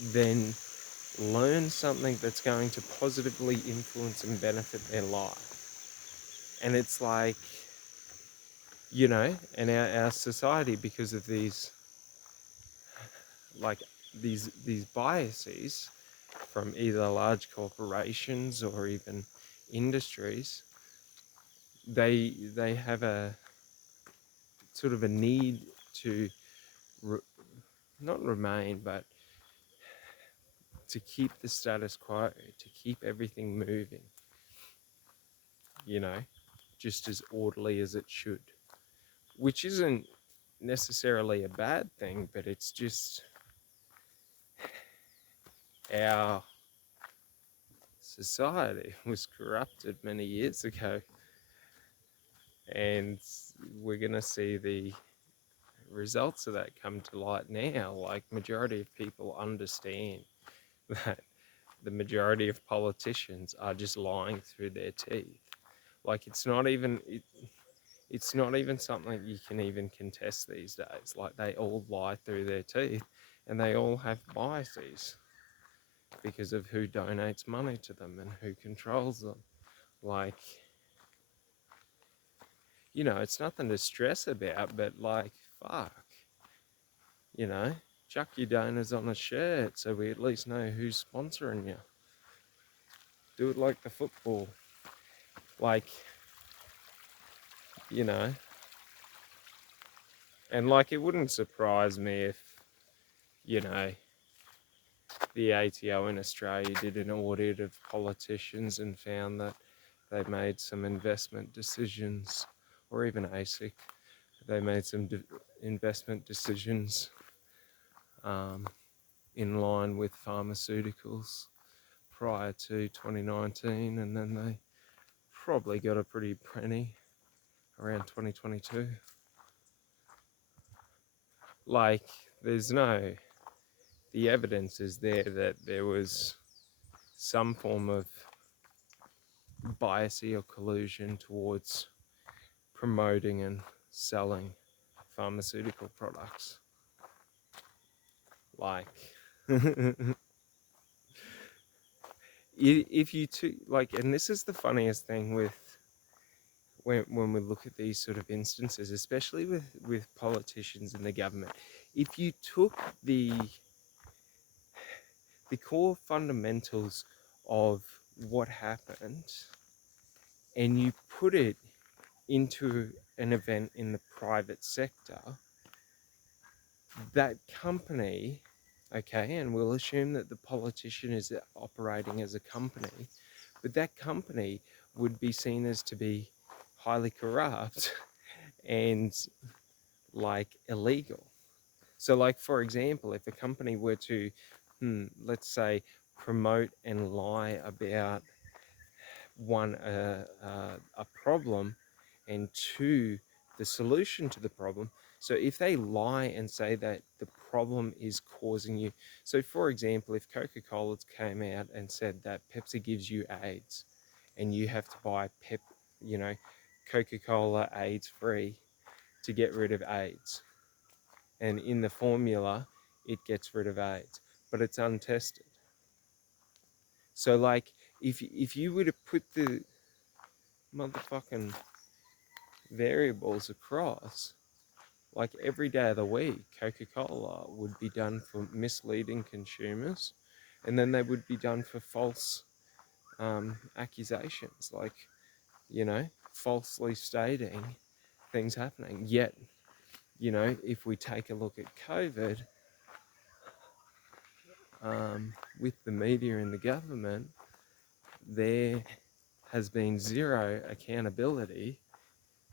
then learn something that's going to positively influence and benefit their life. And it's like, and our society, because of like these biases from either large corporations or even industries, they have a sort of a need to re- not remain, but to keep the status quo, to keep everything moving, you know, just as orderly as it should, which isn't necessarily a bad thing, but it's just our society was corrupted many years ago, and we're going to see the results of that come to light now. Like, majority of people understand that the majority of politicians are just lying through their teeth. Like, it's not even something you can even contest these days. Like, they all lie through their teeth, and they all have biases because of who donates money to them and who controls them. Like, it's nothing to stress about, but like, fuck, you know, chuck your donors on a shirt so we at least know who's sponsoring you. Do it like the football. Like, you know, and like, it wouldn't surprise me if, you know, the ATO in Australia did an audit of politicians and found that they made some investment decisions, or even ASIC, they made some investment decisions um, in line with pharmaceuticals prior to 2019, and then they probably got a pretty penny around 2022. Like, there's no, the evidence is there that there was some form of bias or collusion towards promoting and selling pharmaceutical products. Like, if you took, like, and this is the funniest thing with when we look at these sort of instances, especially with politicians and the government, if you took the core fundamentals of what happened and you put it into an event in the private sector, that company, okay, and we'll assume that the politician is operating as a company, but that company would be seen as to be highly corrupt and like illegal. So, like, for example, if a company were to, let's say, promote and lie about one, a problem, and two, the solution to the problem. So if they lie and say that the problem is causing you, so for example, if Coca-Cola came out and said that Pepsi gives you AIDS, and you have to buy you know, Coca-Cola AIDS free to get rid of AIDS, and in the formula it gets rid of AIDS, but it's untested. So, like, if you were to put the motherfucking variables across, like, every day of the week, Coca-Cola would be done for misleading consumers, and then they would be done for false accusations, like, falsely stating things happening. Yet, if we take a look at COVID, with the media and the government, there has been zero accountability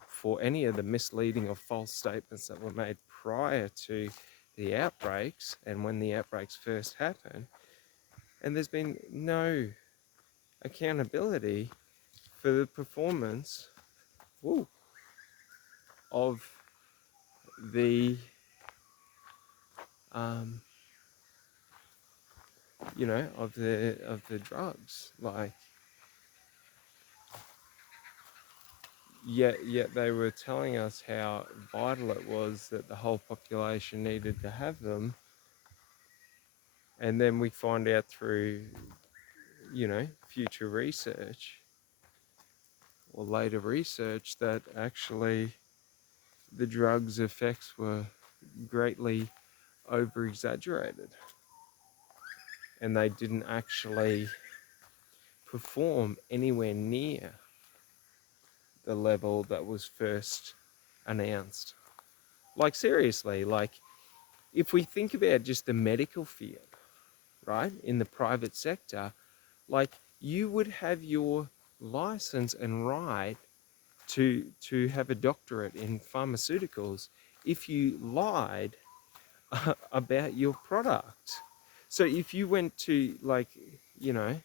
for any of the misleading or false statements that were made prior to the outbreaks and when the outbreaks first happened. And there's been no accountability for the performance of the, um, of the drugs. Like, yet they were telling us how vital it was that the whole population needed to have them, And then we find out through, future research or later research that actually the drug's effects were greatly over exaggerated and they didn't actually perform anywhere near the level that was first announced. Like, seriously, like, if we think about just the medical field, right, in the private sector, like, you would have your license and right to have a doctorate in pharmaceuticals if you lied about your product. So if you went to, like, you know,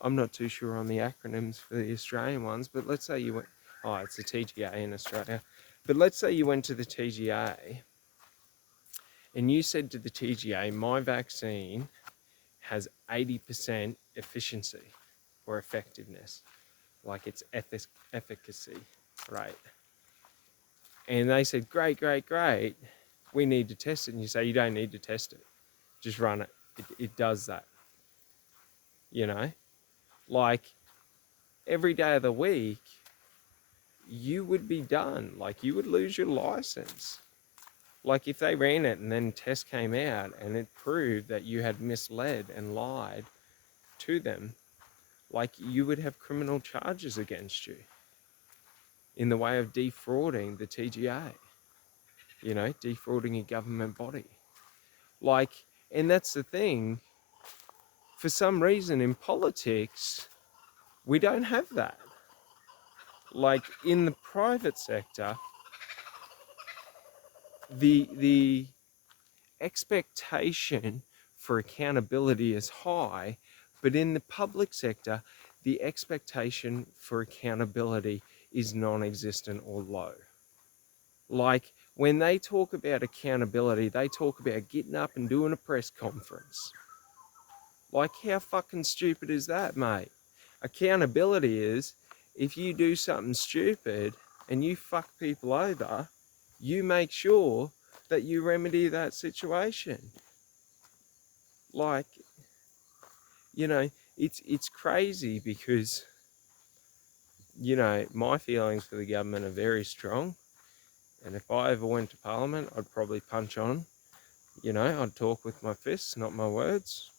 I'm not too sure on the acronyms for the Australian ones, but let's say you went, oh, it's the TGA in Australia, but let's say you went to the TGA and you said to the TGA, my vaccine has 80% efficiency or effectiveness, like its efficacy rate. And they said, great, great, great. We need to test it. And you say, you don't need to test it. Just run it. It does that. You know, like every day of the week, you would be done. Like, you would lose your license. Like, if they ran it and then test came out and it proved that you had misled and lied to them, like, you would have criminal charges against you in the way of defrauding the TGA, defrauding a government body. Like, and that's the thing, for some reason in politics, we don't have that. Like, in the private sector, the expectation for accountability is high, but in the public sector, the expectation for accountability is non-existent or low. Like, when they talk about accountability, they talk about getting up and doing a press conference. Like, how fucking stupid is that, mate? Accountability is, if you do something stupid and you fuck people over, you make sure that you remedy that situation. Like, it's crazy because, my feelings for the government are very strong. And if I ever went to Parliament, I'd probably punch on. I'd talk with my fists, not my words.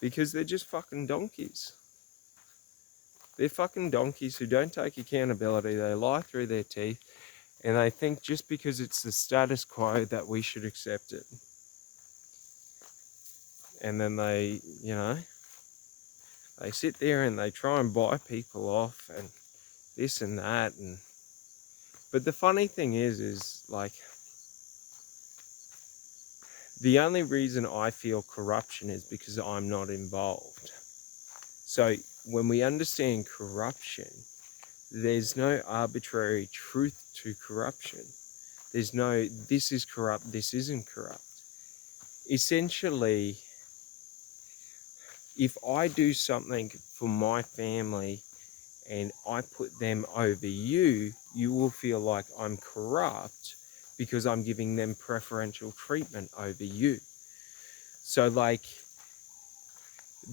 Because they're just fucking donkeys. They're fucking donkeys who don't take accountability. They lie through their teeth. And they think just because it's the status quo that we should accept it. And then they sit there and they try and buy people off and this and that. But the funny thing is like, the only reason I feel corruption is because I'm not involved. So when we understand corruption, there's no arbitrary truth to corruption. There's no, this is corrupt, this isn't corrupt. Essentially, if I do something for my family and I put them over you, you will feel like I'm corrupt because I'm giving them preferential treatment over you. So, like,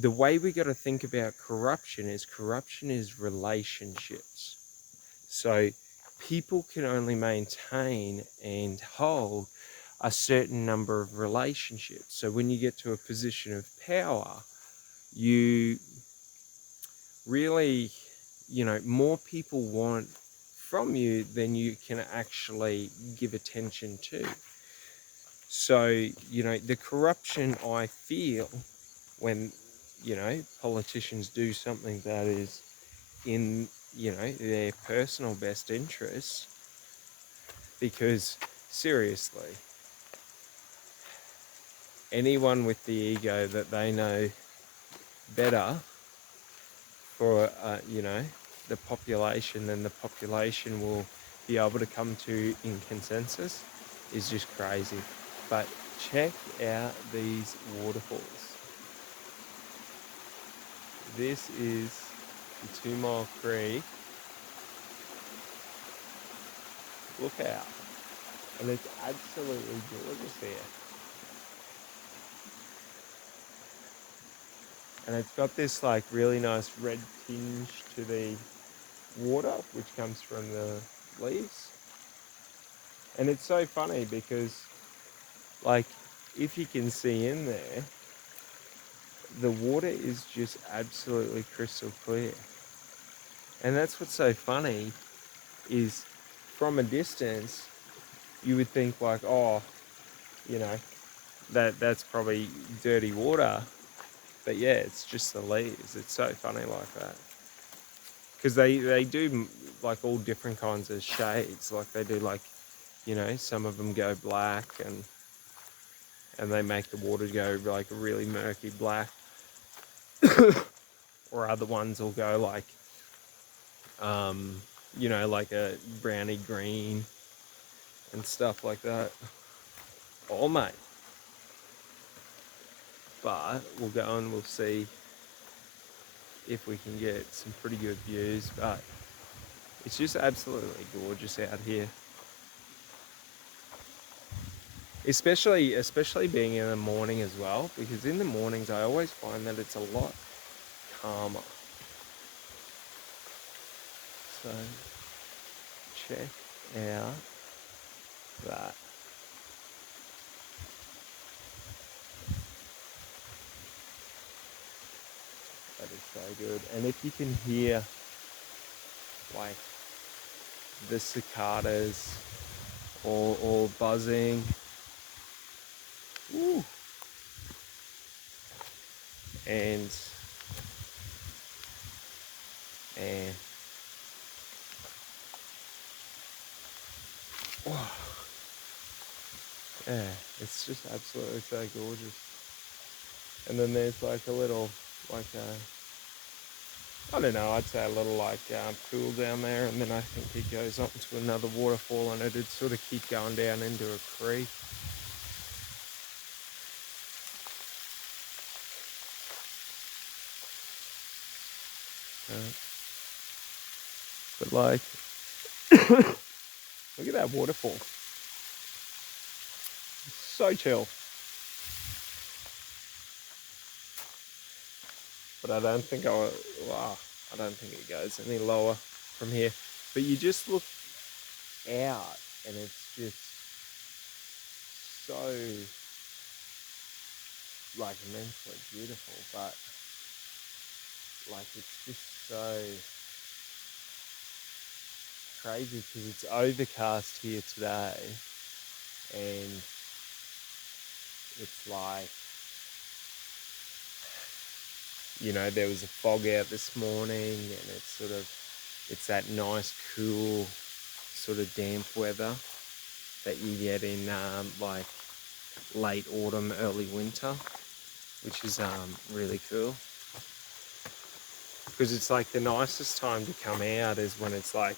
the way we got to think about corruption is relationships. So people can only maintain and hold a certain number of relationships. So when you get to a position of power, you really, more people want from you than you can actually give attention to. So, the corruption I feel when, politicians do something that is in, their personal best interests, because seriously, anyone with the ego that they know better for, the population than the population will be able to come to in consensus is just crazy. But check out these waterfalls. This is the 2 Mile Creek. Look out. And it's absolutely gorgeous here. And it's got this like really nice red tinge to the water, which comes from the leaves. And it's so funny because, like, if you can see in there, the water is just absolutely crystal clear. And that's what's so funny is from a distance, you would think like, oh, you know, that's probably dirty water. But yeah, it's just the leaves. It's so funny like that. Because they do like all different kinds of shades. Like they do like, you know, some of them go black and they make the water go like a really murky black. Or other ones will go like, you know, like a browny green and stuff like that. Oh, mate. But we'll go and we'll see if we can get some pretty good views. But it's just absolutely gorgeous out here. Especially being in the morning as well, because in the mornings I always find that it's a lot calmer. So check out that. That is so good. And if you can hear like the cicadas or buzzing, woo, and and oh, yeah, it's just absolutely so gorgeous. And then there's like a little like I don't know, I'd say a little like pool down there, and then I think it goes up to another waterfall, and it'd sort of keep going down into a creek. But like, look at that waterfall. It's so chill. But I don't think I don't think it goes any lower from here. But you just look out, and it's just so like immensely beautiful. But like, it's just so crazy because it's overcast here today, and it's like, you know, there was a fog out this morning, and it's that nice cool sort of damp weather that you get in like late autumn, early winter, which is really cool, because it's like the nicest time to come out is when it's like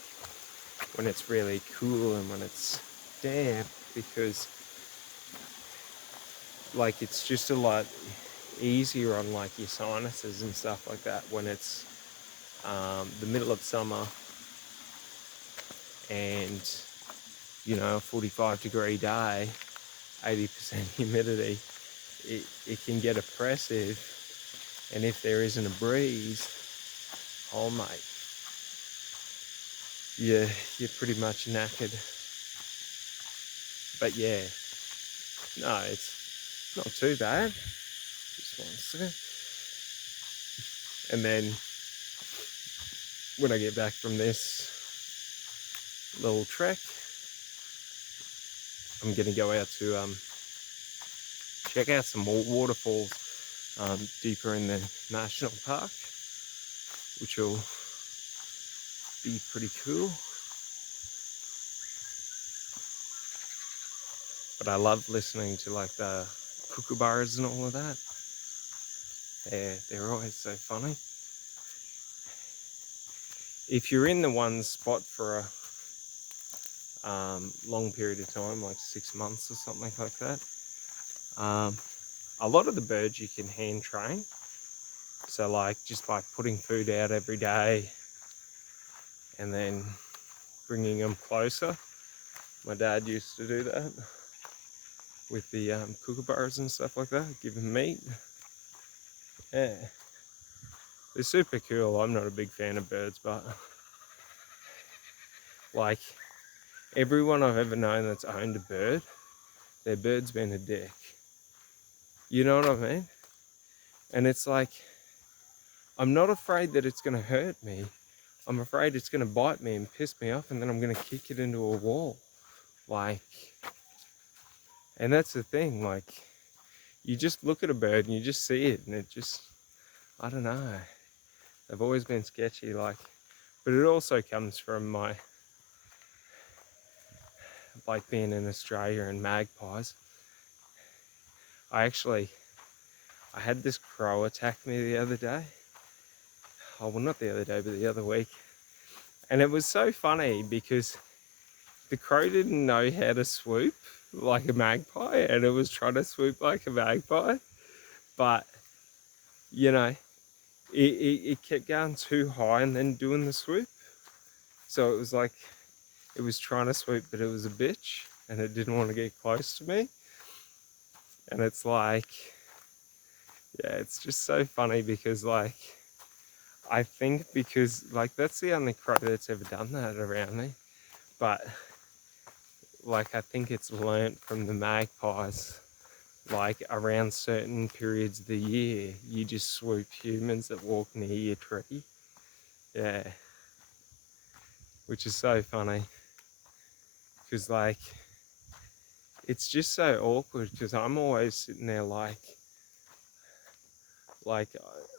when it's really cool and when it's damp, because like it's just a lot easier on like your sinuses and stuff like that when it's the middle of summer and, you know, a 45-degree day, 80% humidity. It can get oppressive, and if there isn't a breeze, oh mate, you're pretty much knackered. But yeah, no, it's not too bad. Just one second. And then when I get back from this little trek, I'm gonna go out to check out some more waterfalls deeper in the national park, which will be pretty cool. But I love listening to like the kookaburras and all of that. They're always so funny. If you're in the one spot for a long period of time, like 6 months or something like that, a lot of the birds you can hand train. So like just by putting food out every day and then bringing them closer. My dad used to do that with the kookaburras and stuff like that, give them meat. Yeah. They're super cool. I'm not a big fan of birds, but like everyone I've ever known that's owned a bird, their bird's been a dick. You know what I mean? And it's like, I'm not afraid that it's going to hurt me. I'm afraid it's going to bite me and piss me off, and then I'm going to kick it into a wall. Like, and that's the thing, like, you just look at a bird and you just see it, and it just, I don't know. They've always been sketchy, like, but it also comes from my, like, being in Australia and magpies. I had this crow attack me the other day. Oh, well, not the other day, but the other week. And it was so funny because the crow didn't know how to swoop like a magpie, and it was trying to swoop like a magpie. But, you know, it kept going too high and then doing the swoop. So it was like, it was trying to swoop, but it was a bitch, and it didn't want to get close to me. And it's like, yeah, it's just so funny because, like, I think because, like, that's the only crow that's ever done that around me. But, like, I think it's learnt from the magpies. Like, around certain periods of the year, you just swoop humans that walk near your tree. Yeah. Which is so funny. Because, like, it's just so awkward because I'm always sitting there like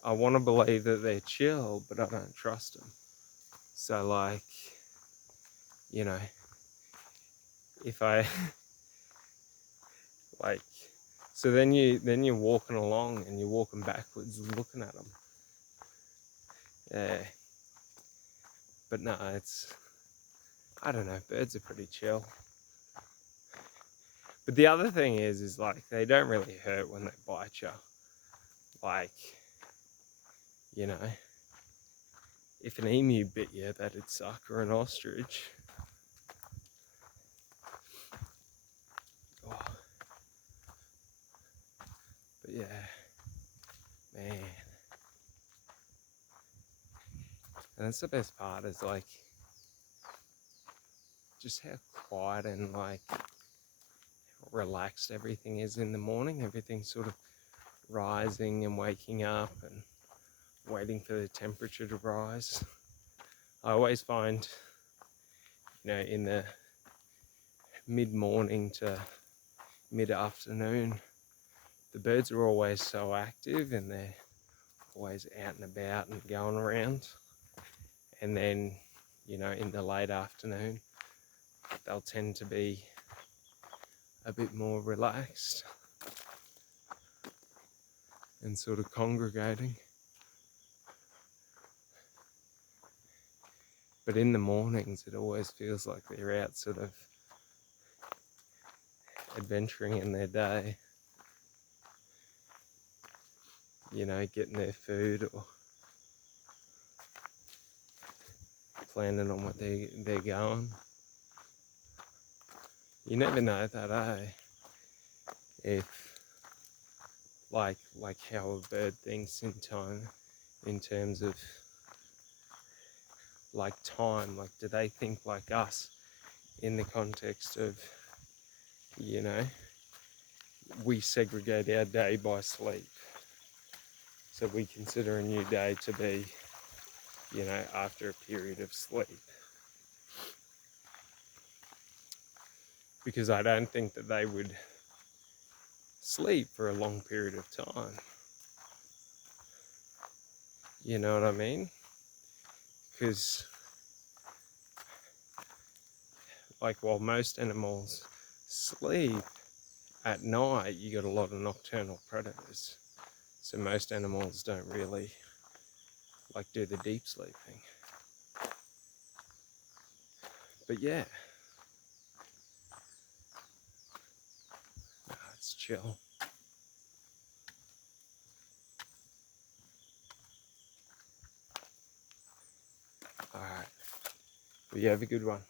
I want to believe that they're chill, but I don't trust them. So, like, you know, if I like, so then you're walking along and you're walking backwards and looking at them. Yeah. But no, I don't know, birds are pretty chill. But the other thing is like, they don't really hurt when they bite you. Like, you know, if an emu bit you, that'd suck, or an ostrich. Oh. But yeah, man. And that's the best part, is like, just how quiet and like relaxed everything is in the morning. Everything's sort of rising and waking up and waiting for the temperature to rise. I always find, you know, in the mid-morning to mid-afternoon, the birds are always so active and they're always out and about and going around. And then, you know, in the late afternoon, they'll tend to be a bit more relaxed and sort of congregating. But in the mornings, it always feels like they're out sort of adventuring in their day, you know, getting their food or planning on what they're going. You never know that, eh? If like how a bird thinks in time, in terms of like time, like, do they think like us in the context of, you know, we segregate our day by sleep. So we consider a new day to be, you know, after a period of sleep. Because I don't think that they would sleep for a long period of time. You know what I mean? Because, like, while most animals sleep at night, you got a lot of nocturnal predators. So most animals don't really like do the deep sleeping. But yeah, it's chill. All right. Well, you have a good one.